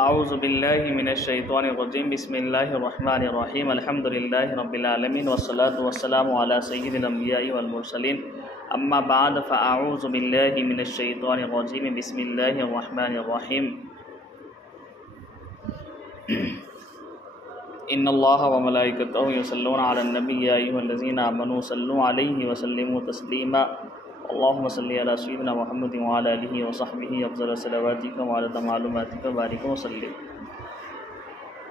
اعوذ باللہ من الشیطان الرجیم بسم اللہ الرحمن الرحیم الحمد للہ رب العالمین والصلاة والسلام علی سید الانبیاء والمرسلین اما بعد فاعوذ باللہ من الشیطان الرجیم بسم اللہ الرحمن الرحیم ان اللہ وملائکتہ یصلون علی النبی یا ایھا الذین آمنوا صلوا علیہ وسلموا تسلیما اللہم صلی علی سیدنا محمد وعلی آلہ وصحبہ افضل صلواتک وعدد معلوماتک بارک وسلم۔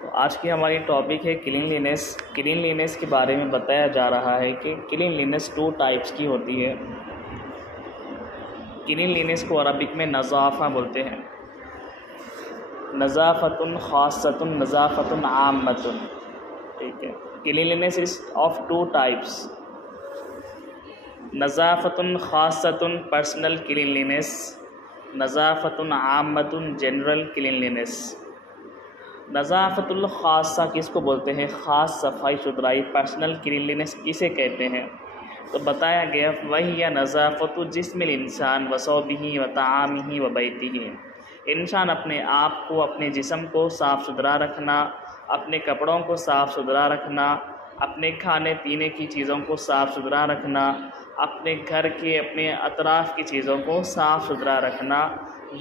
تو آج کی ہماری ٹاپک ہے کلینلینس کے بارے میں بتایا جا رہا ہے کہ کلینلینس 2 ٹائپس کی ہوتی ہے۔ کلینلینس کو عربک میں نظافہ بولتے ہیں، نظافت خاصۃ نظافت عامۃ، ٹھیک ہے۔ کلینلینس از آف 2 ٹائپس، نظافت خاصۃ پرسنل کلینلینس، نظافت عامۃ جنرل کلینلینس۔ نظافت الخاصہ کس کو بولتے ہیں؟ خاص صفائی ستھرائی، پرسنل کلینلینس کسے کہتے ہیں؟ تو بتایا گیا وہی نظافت جسم الانسان وثوبہ وطعامہ وبیتہ، انسان اپنے آپ کو، اپنے جسم کو صاف ستھرا رکھنا، اپنے کپڑوں کو صاف ستھرا رکھنا، اپنے کھانے پینے کی چیزوں کو صاف ستھرا رکھنا، اپنے گھر کے، اپنے اطراف کی چیزوں کو صاف ستھرا رکھنا،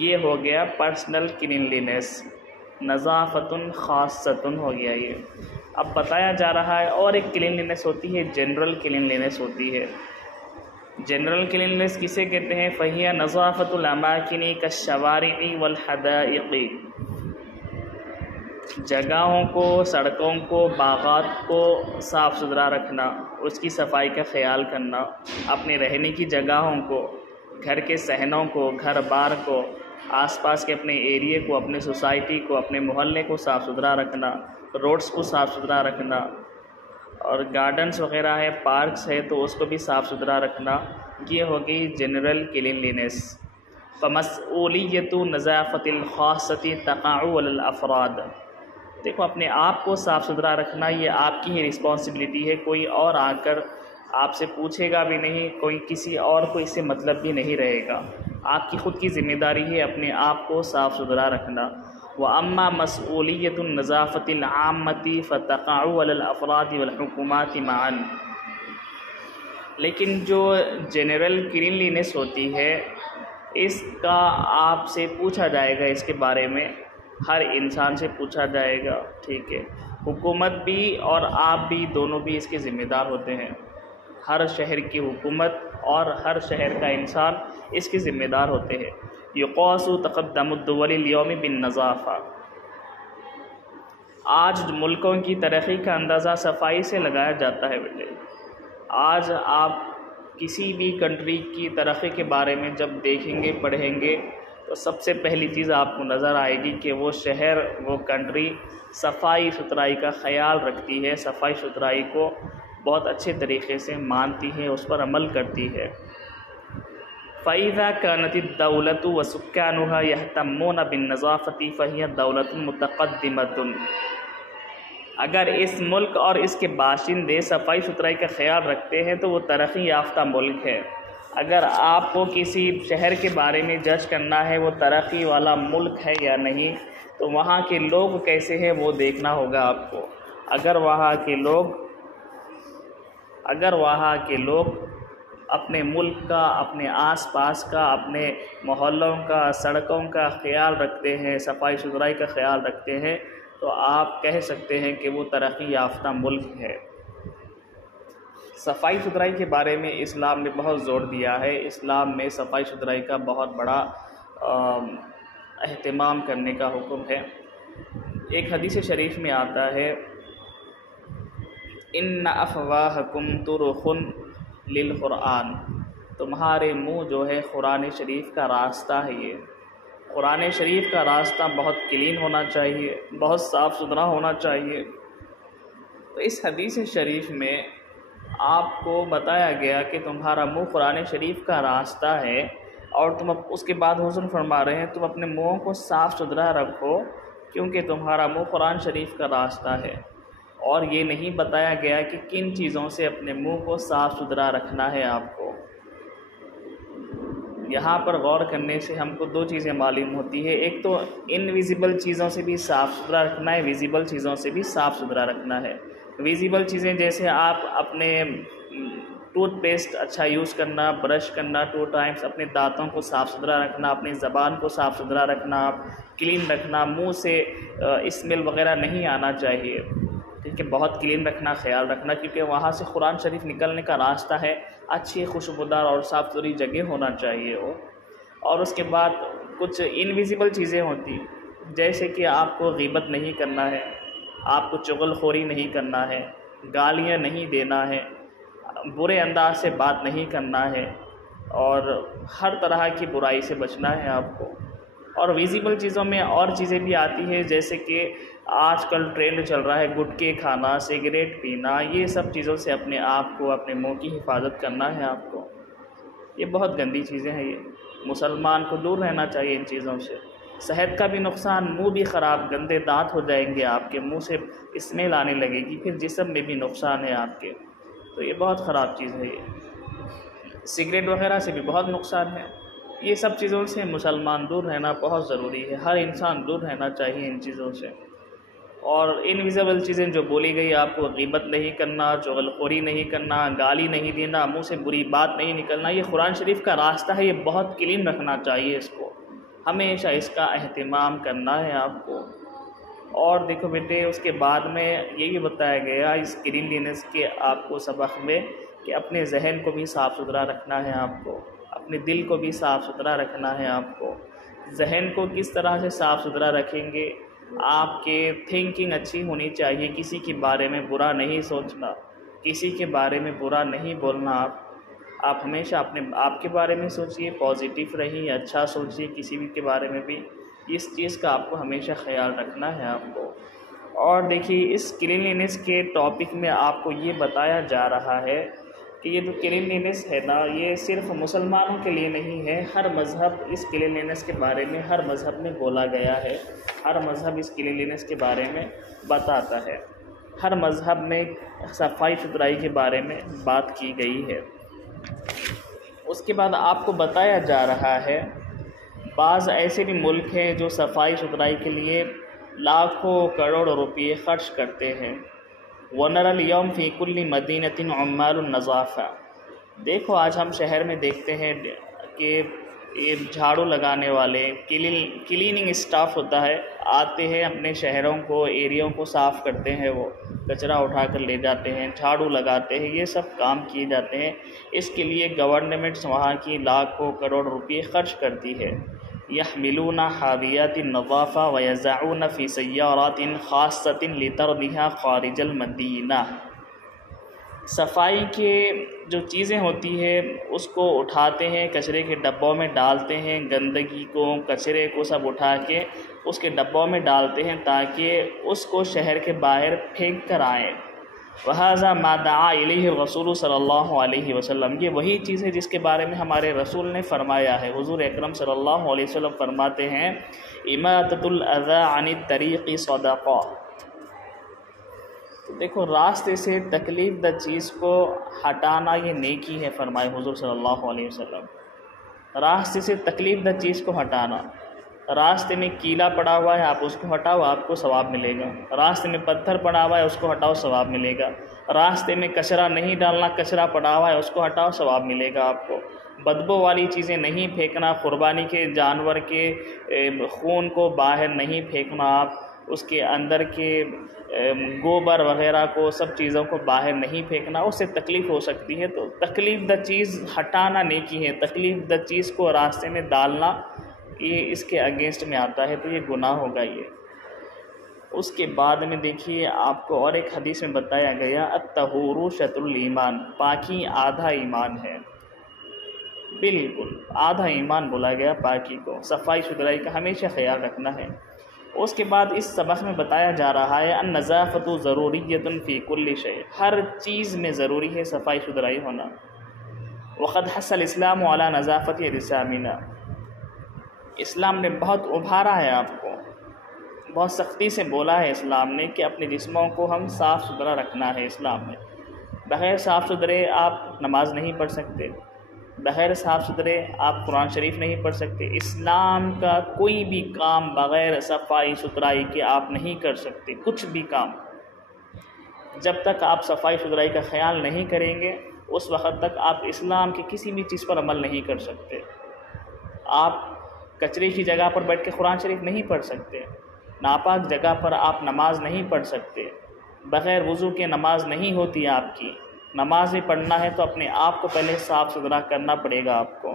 یہ ہو گیا پرسنل کلینلینس، نظافت خاصۃ ہو گیا یہ۔ اب بتایا جا رہا ہے اور ایک کلینلینس ہوتی ہے، جنرل کلینلینس ہوتی ہے۔ جنرل کلینلینس کسے کہتے ہیں؟ فہی نظافت الاماکن کالشوارع والحدائق، جگہوں کو، سڑکوں کو، باغات کو صاف ستھرا رکھنا، اس کی صفائی کا خیال کرنا، اپنے رہنے کی جگہوں کو، گھر کے صحنوں کو، گھر بار کو، آس پاس کے اپنے ایریے کو، اپنے سوسائٹی کو، اپنے محلے کو صاف ستھرا رکھنا، روڈز کو صاف ستھرا رکھنا، اور گارڈنز وغیرہ ہے، پارکس ہے تو اس کو بھی صاف ستھرا رکھنا، یہ ہوگی جنرل کلینلینس۔ فمسئولیت نظافت الخاصۃ تقع علی الافراد، دیکھو اپنے آپ کو صاف ستھرا رکھنا یہ آپ کی ہی رسپانسبلٹی ہے، کوئی اور آ کر آپ سے پوچھے گا بھی نہیں، کوئی کسی اور کو اس سے مطلب بھی نہیں رہے گا، آپ کی خود کی ذمہ داری ہے اپنے آپ کو صاف ستھرا رکھنا۔ وَأَمَّا مَسْئُولِيَّةُ النَّظَافَةِ الْعَامَّةِ فَتَقَعُ عَلَى الْأَفْرَادِ وَالْحُكُومَاتِ مَعًا، لیکن جو جنرل کلینلینس ہوتی ہے اس کا آپ سے پوچھا جائے گا، اس کے بارے میں ہر انسان سے پوچھا جائے گا، ٹھیک ہے۔ حکومت بھی اور آپ بھی دونوں بھی اس کے ذمہ دار ہوتے ہیں، ہر شہر کی حکومت اور ہر شہر کا انسان اس کے ذمہ دار ہوتے ہیں۔ یقاس تقدم الدول اليوم بالنظافہ، آج ملکوں کی ترقی کا اندازہ صفائی سے لگایا جاتا ہے بیٹے۔ آج آپ کسی بھی کنٹری کی ترقی کے بارے میں جب دیکھیں گے، پڑھیں گے تو سب سے پہلی چیز آپ کو نظر آئے گی کہ وہ شہر، وہ کنٹری صفائی ستھرائی کا خیال رکھتی ہے، صفائی ستھرائی کو بہت اچھے طریقے سے مانتی ہے، اس پر عمل کرتی ہے۔ فَإِذَا كَانَتِ الدَّوْلَةُ وَسُكَّانُهَا يَهْتَمُّونَ بِالنَّظَافَةِ فَهِيَ دَوْلَةٌ مُتَقَدِّمَةٌ، اگر اس ملک اور اس کے باشندے صفائی ستھرائی کا خیال رکھتے ہیں تو وہ ترقی یافتہ ملک ہے۔ اگر آپ کو کسی شہر کے بارے میں جج کرنا ہے وہ ترقی والا ملک ہے یا نہیں، تو وہاں کے لوگ کیسے ہیں وہ دیکھنا ہوگا آپ کو۔ اگر وہاں کے لوگ اپنے ملک کا، اپنے آس پاس کا، اپنے محلوں کا، سڑکوں کا خیال رکھتے ہیں، صفائی ستھرائی کا خیال رکھتے ہیں، تو آپ کہہ سکتے ہیں کہ وہ ترقی یافتہ ملک ہے۔ صفائی ستھرائی کے بارے میں اسلام نے بہت زور دیا ہے، اسلام میں صفائی ستھرائی کا بہت بڑا اہتمام کرنے کا حکم ہے۔ ایک حدیث شریف میں آتا ہے ان افواہکم طرق للقرآن، تمہارے منہ جو ہے قرآن شریف کا راستہ ہے۔ یہ قرآن شریف کا راستہ بہت کلین ہونا چاہیے، بہت صاف ستھرا ہونا چاہیے۔ تو اس حدیث شریف میں آپ کو بتایا گیا کہ تمہارا منہ قرآن شریف کا راستہ ہے، اور تم اس کے بعد حضور فرما رہے ہیں تم اپنے منہ کو صاف ستھرا رکھو کیونکہ تمہارا منہ قرآن شریف کا راستہ ہے۔ اور یہ نہیں بتایا گیا کہ کن چیزوں سے اپنے منہ کو صاف ستھرا رکھنا ہے آپ کو۔ یہاں پر غور کرنے سے ہم کو دو چیزیں معلوم ہوتی ہے. ایک تو انویزیبل چیزوں سے بھی صاف ستھرا رکھنا ہے، ویزیبل چیزوں سے بھی صاف ستھرا رکھنا ہے. ویزیبل چیزیں جیسے آپ اپنے ٹوتھ پیسٹ اچھا یوز کرنا، برش کرنا 2 ٹائمز، اپنے دانتوں کو صاف ستھرا رکھنا، اپنی زبان کو صاف ستھرا رکھنا، کلین رکھنا، منہ سے اسمیل وغیرہ نہیں آنا چاہیے. ٹھیک ہے، بہت کلین رکھنا، خیال رکھنا، کیونکہ وہاں سے قرآن شریف نکلنے کا راستہ ہے. اچھی خوشبودار اور صاف ستھری جگہ ہونا چاہیے وہ. اور اس کے بعد کچھ انویزیبل چیزیں ہوتی جیسے کہ آپ کو غیبت نہیں کرنا ہے، آپ کو چغل خوری نہیں کرنا ہے، گالیاں نہیں دینا ہے، برے انداز سے بات نہیں کرنا ہے، اور ہر طرح کی برائی سے بچنا ہے آپ کو. اور ویزیبل چیزوں میں اور چیزیں بھی آتی ہے، جیسے کہ آج کل ٹرینڈ چل رہا ہے گٹکے کھانا، سگریٹ پینا، یہ سب چیزوں سے اپنے آپ کو، اپنے منہ کی حفاظت کرنا ہے آپ کو. یہ بہت گندی چیزیں ہیں، یہ مسلمان کو دور رہنا چاہیے ان چیزوں سے. صحت کا بھی نقصان، منہ بھی خراب، گندے دانت ہو جائیں گے آپ کے، منہ سے اسمیل آنے لگے گی، پھر جسم میں بھی نقصان ہے آپ کے. تو یہ بہت خراب چیز ہے. یہ سگریٹ وغیرہ سے بھی بہت نقصان ہے. یہ سب چیزوں سے مسلمان دور رہنا بہت ضروری ہے، ہر انسان دور رہنا چاہیے ان چیزوں سے. اور انویزیبل چیزیں جو بولی گئی، آپ کو غیبت نہیں کرنا، چغل خوری نہیں کرنا، گالی نہیں دینا، منہ سے بری بات نہیں نکلنا، یہ قرآن شریف کا راستہ ہے، یہ بہت کلین رکھنا چاہیے. اس کو ہمیشہ اس کا اہتمام کرنا ہے آپ کو. اور دیکھو بیٹے، اس کے بعد میں یہ بھی بتایا گیا اس کلینلینس کے آپ کو سبق میں کہ اپنے ذہن کو بھی صاف ستھرا رکھنا ہے آپ کو، اپنے دل کو بھی صاف ستھرا رکھنا ہے آپ کو. ذہن کو کس طرح سے صاف ستھرا رکھیں گے؟ آپ کے تھنکنگ اچھی ہونی چاہیے، کسی کے بارے میں برا نہیں سوچنا، کسی کے بارے میں برا نہیں بولنا. آپ ہمیشہ اپنے آپ کے بارے میں سوچیے، پازیٹیو رہیے، اچھا سوچیے کسی بھی کے بارے میں بھی. اس چیز کا آپ کو ہمیشہ خیال رکھنا ہے آپ کو. اور دیکھیے، اس کلینلینس کے ٹاپک میں آپ کو یہ بتایا جا رہا ہے کہ یہ جو کلینلینس ہے نا، یہ صرف مسلمانوں کے لیے نہیں ہے، ہر مذہب اس کلینلینس کے بارے میں ہر مذہب میں بولا گیا ہے. ہر مذہب اس کلینلینس کے بارے میں بتاتا ہے. ہر مذہب میں صفائی ستھرائی کے بارے میں بات کی گئی ہے. اس کے بعد آپ کو بتایا جا رہا ہے بعض ایسے بھی ملک ہیں جو صفائی ستھرائی کے لیے لاکھوں کروڑ روپئے خرچ کرتے ہیں. وَنَرَى الْيَوْمَ فِي كُلِّ مَدِينَةٍ عُمَّالُ النَّظَافَةِ. دیکھو آج ہم شہر میں دیکھتے ہیں کہ یہ جھاڑو لگانے والے کلیننگ اسٹاف ہوتا ہے، آتے ہیں اپنے شہروں کو، ایریوں کو صاف کرتے ہیں، وہ کچرا اٹھا کر لے جاتے ہیں، جھاڑو لگاتے ہیں، یہ سب کام کیے جاتے ہیں. اس کے لیے گورنمنٹس وہاں کی لاکھوں کروڑ روپئے خرچ کرتی ہے. يحملون حاویات النظافة ويزعون في سيارات خاصة لترضها خارج المدینہ. صفائی کے جو چیزیں ہوتی ہے اس کو اٹھاتے ہیں، کچرے کے ڈبوں میں ڈالتے ہیں، گندگی کو، کچرے کو سب اٹھا کے اس کے ڈبوں میں ڈالتے ہیں تاکہ اس کو شہر کے باہر پھینک کر آئیں. وَهَذَا مَا دَعَا إِلَيْهِ الرَّسُولُ صلی اللہ علیہ وسلم. یہ وہی چیز ہے جس کے بارے میں ہمارے رسول نے فرمایا ہے. حضور اکرم صلی اللہ علیہ وسلم فرماتے ہیں إِمَاطَةُ الْأَذَى عَنِ الطَّرِيقِ صَدَقَةٌ. تو دیکھو، راستے سے تکلیف دہ چیز کو ہٹانا یہ نیکی ہے، فرمائے حضور صلی اللہ علیہ وسلم. راستے سے تکلیف دہ چیز کو ہٹانا. راستے میں کیلا پڑا ہوا ہے، آپ اس کو ہٹاؤ، آپ کو ثواب ملے گا. راستے میں پتھر پڑا ہوا ہے، اس کو ہٹاؤ، ثواب ملے گا. راستے میں کچرا نہیں ڈالنا، کچرا پڑا ہوا ہے اس کو ہٹاؤ، ثواب ملے گا آپ کو. بدبو والی چیزیں نہیں پھینکنا، قربانی کے جانور کے خون کو باہر نہیں پھینکنا، آپ اس کے اندر کے گوبر وغیرہ کو، سب چیزوں کو باہر نہیں پھینکنا، اس سے تکلیف ہو سکتی ہے. تو تکلیف دہ چیز ہٹانا نیکی ہے. تکلیف دہ چیز کو راستے میں ڈالنا یہ اس کے اگینسٹ میں آتا ہے، تو یہ گناہ ہوگا یہ. اس کے بعد میں دیکھیے آپ کو اور ایک حدیث میں بتایا گیا الطہور شطر الایمان. پاکی آدھا ایمان ہے. بالکل آدھا ایمان بولا گیا پاکی کو. صفائی ستھرائی کا ہمیشہ خیال رکھنا ہے. اس کے بعد اس سبق میں بتایا جا رہا ہے النظافۃ ضروریۃ فی کل شیء. ہر چیز میں ضروری ہے صفائی ستھرائی ہونا. وقد حث الاسلام علی نظافۃ اجسامنا. اسلام نے بہت ابھارا ہے آپ کو، بہت سختی سے بولا ہے اسلام نے کہ اپنے جسموں کو ہم صاف ستھرا رکھنا ہے. اسلام میں بغیر صاف ستھرے آپ نماز نہیں پڑھ سکتے، بغیر صاف ستھرے آپ قرآن شریف نہیں پڑھ سکتے۔ اسلام کا کوئی بھی کام بغیر صفائی ستھرائی کے آپ نہیں کر سکتے، کچھ بھی کام۔ جب تک آپ صفائی ستھرائی کا خیال نہیں کریں گے اس وقت تک آپ اسلام کی کسی بھی چیز پر عمل نہیں کر سکتے۔ آپ کچرے کی جگہ پر بیٹھ کے قرآن شریف نہیں پڑھ سکتے، ناپاک جگہ پر آپ نماز نہیں پڑھ سکتے، بغیر وضو کے نماز نہیں ہوتی آپ کی۔ نماز بھی پڑھنا ہے تو اپنے آپ کو پہلے صاف ستھرا کرنا پڑے گا آپ کو۔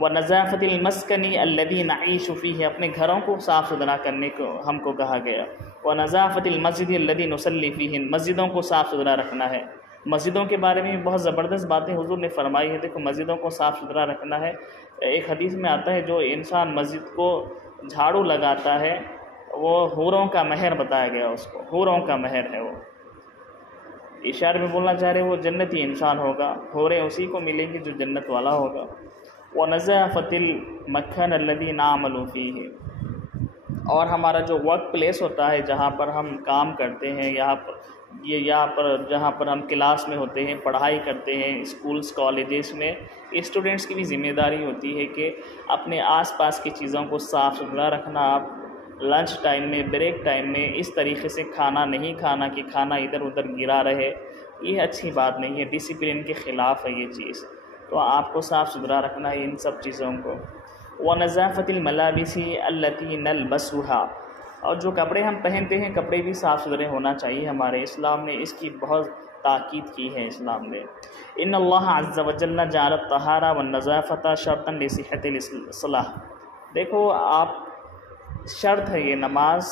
وَنَظَافَةِ الْمَسْكَنِ الَّذِي نَعِيشُ فِيهِ، اپنے گھروں کو صاف ستھرا کرنے کو ہم کو کہا گیا۔ وَنَظَافَةِ الْمَسْجِدِ الَّذِي نُصَلِّي فِيهِ، مسجدوں کو صاف ستھرا رکھنا ہے۔ مسجدوں کے بارے میں بہت زبردست باتیں حضور نے فرمائی ہے۔ دیکھو مسجدوں کو صاف ستھرا رکھنا ہے۔ ایک حدیث میں آتا ہے جو انسان مسجد کو جھاڑو لگاتا ہے وہ حوروں کا مہر بتایا گیا، اس کو حوروں کا مہر ہے۔ وہ اشارے میں بولنا چاہ رہے وہ جنتی انسان ہوگا، حوریں اسی کو ملیں گی جو جنت والا ہوگا۔ وَنَظَافَةِ الْمَكَانِ الَّذِي نَعْمَلُ فِيهِ، اور ہمارا جو ورک پلیس ہوتا ہے جہاں پر ہم کام کرتے ہیں، یہاں پر جہاں پر ہم کلاس میں ہوتے ہیں، پڑھائی کرتے ہیں، اسکولز کالجز میں، اسٹوڈنٹس کی بھی ذمہ داری ہوتی ہے کہ اپنے آس پاس کی چیزوں کو صاف ستھرا رکھنا۔ آپ لنچ ٹائم میں، بریک ٹائم میں اس طریقے سے کھانا نہیں کھانا کہ کھانا ادھر ادھر گرا رہے، یہ اچھی بات نہیں ہے، ڈسپلن کے خلاف ہے یہ چیز۔ تو آپ کو صاف ستھرا رکھنا ہے ان سب چیزوں کو۔ وَنَظَافَةِ الْمَلَابِسِ الَّتِي نَلْبَسُهَا، اور جو کپڑے ہم پہنتے ہیں کپڑے بھی صاف ستھرے ہونا چاہیے۔ ہمارے اسلام نے اس کی بہت تاکید کی ہے اسلام نے۔ ان اللہ عز وجل جعل الطہارہ والنظافۃ شرطا لصحۃ الصلاۃ، دیکھو آپ شرط ہے یہ نماز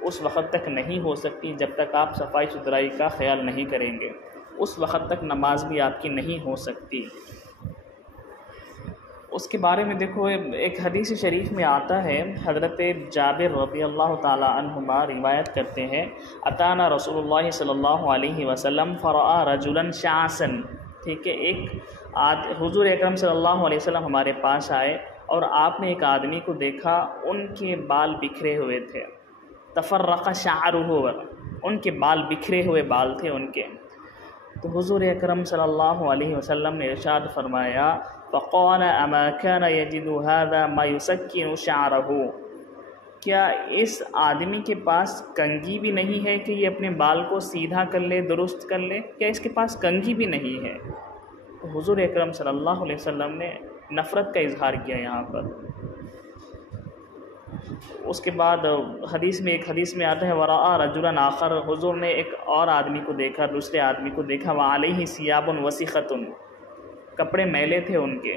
اس وقت تک نہیں ہو سکتی جب تک آپ صفائی ستھرائی کا خیال نہیں کریں گے، اس وقت تک نماز بھی آپ کی نہیں ہو سکتی۔ اس کے بارے میں دیکھو ایک حدیث شریف میں آتا ہے، حضرت جابر رضی اللہ تعالی عنہما روایت کرتے ہیں، اتانا رسول اللہ صلی اللہ علیہ وسلم فرآ رجلا شعثا، ٹھیک ہے، حضور اکرم صلی اللہ علیہ وسلم ہمارے پاس آئے اور آپ نے ایک آدمی کو دیکھا، ان کے بال بکھرے ہوئے تھے، تفرق شعرہ، ان کے بال بکھرے ہوئے بال تھے ان کے۔ تو حضور اکرم صلی اللہ علیہ وسلم نے ارشاد فرمایا، فقال اما كان يجد هذا ما يسكن شعره، کیا اس آدمی کے پاس کنگھی بھی نہیں ہے کہ یہ اپنے بال کو سیدھا کر لے، درست کر لے؟ کیا اس کے پاس کنگھی بھی نہیں ہے؟ تو حضور اکرم صلی اللہ علیہ وسلم نے نفرت کا اظہار کیا یہاں پر۔ اس کے بعد ایک حدیث میں آتا ہے، ورأى رجلا آخر، حضور نے ایک اور آدمی کو دیکھا، دوسرے آدمی کو دیکھا، وعلیہ ثیاب وسخۃ، کپڑے میلے تھے ان کے۔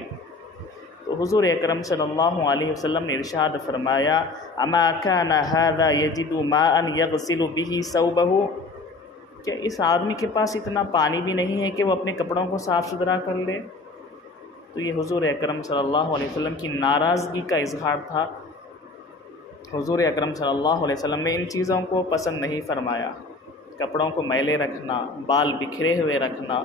تو حضور اکرم صلی اللہ علیہ وسلم نے ارشاد فرمایا، اما كان هذا يجد ماء يغسل به ثوبه، کہ اس آدمی کے پاس اتنا پانی بھی نہیں ہے کہ وہ اپنے کپڑوں کو صاف ستھرا کر لے؟ تو یہ حضور اکرم صلی اللہ علیہ وسلم کی ناراضگی کا اظہار تھا۔ حضور اکرم صلی اللہ علیہ وسلم نے ان چیزوں کو پسند نہیں فرمایا، کپڑوں کو میلے رکھنا، بال بکھرے ہوئے رکھنا،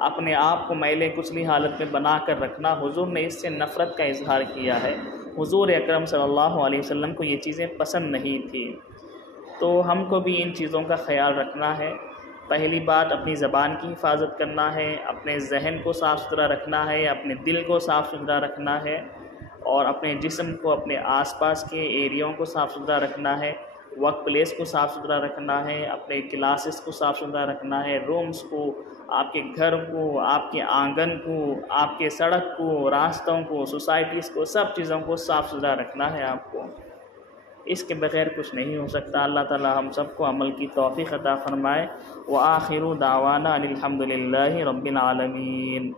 اپنے آپ کو میلے کچلی حالت میں بنا کر رکھنا، حضور نے اس سے نفرت کا اظہار کیا ہے۔ حضور اکرم صلی اللہ علیہ وسلم کو یہ چیزیں پسند نہیں تھیں۔ تو ہم کو بھی ان چیزوں کا خیال رکھنا ہے۔ پہلی بات اپنی زبان کی حفاظت کرنا ہے، اپنے ذہن کو صاف ستھرا رکھنا ہے، اپنے دل کو صاف ستھرا رکھنا ہے، اور اپنے جسم کو، اپنے آس پاس کے ایریوں کو صاف ستھرا رکھنا ہے، ورک پلیس کو صاف ستھرا رکھنا ہے، اپنے کلاسز کو صاف ستھرا رکھنا ہے، رومز کو، آپ کے گھر کو، آپ کے آنگن کو، آپ کے سڑک کو، راستوں کو، سوسائٹیز کو، سب چیزوں کو صاف ستھرا رکھنا ہے آپ کو۔ اس کے بغیر کچھ نہیں ہو سکتا۔ اللہ تعالی ہم سب کو عمل کی توفیق عطا فرمائے۔ وآخر دعوانا ان الحمد للہ رب العالمین۔